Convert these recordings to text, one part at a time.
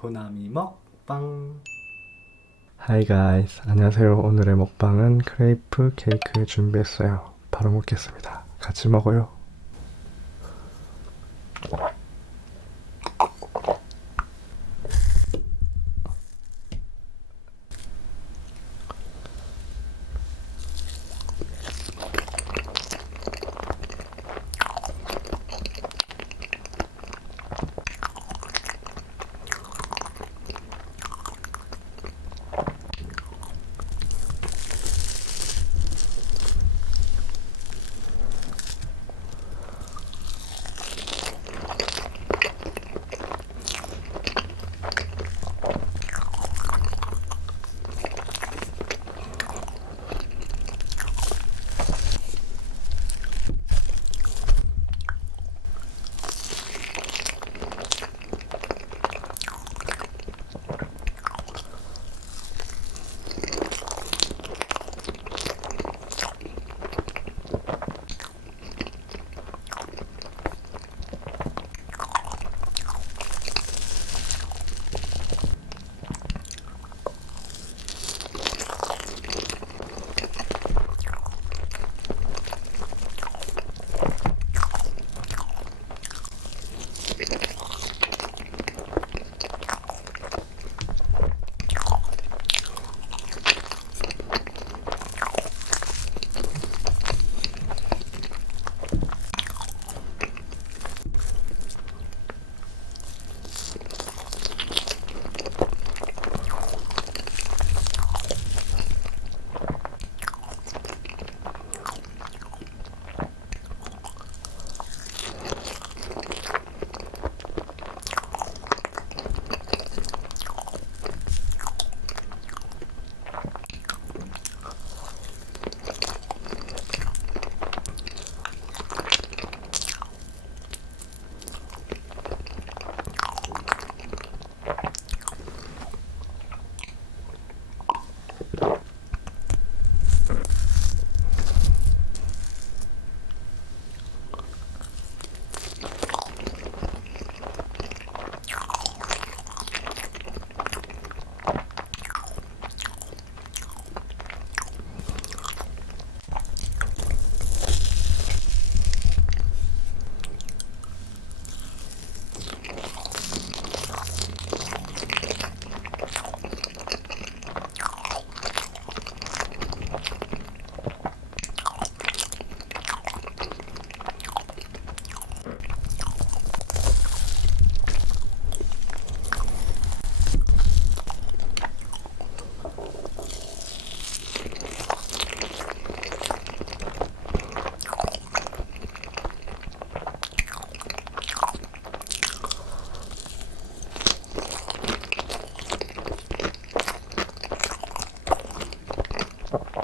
도나미 먹방 Hi guys, 안녕하세요. 오늘의 먹방은 크레이프 케이크 준비했어요. 바로 먹겠습니다. 같이 먹어요. not fun.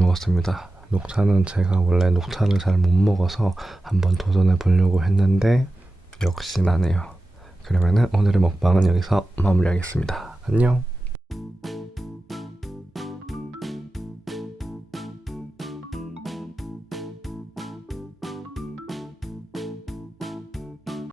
먹었습니다. 녹차는 제가 원래 녹차를 잘 못 먹어서 한번 도전해 보려고 했는데 역시 나네요. 그러면은 오늘의 먹방은 여기서 마무리하겠습니다. 안녕.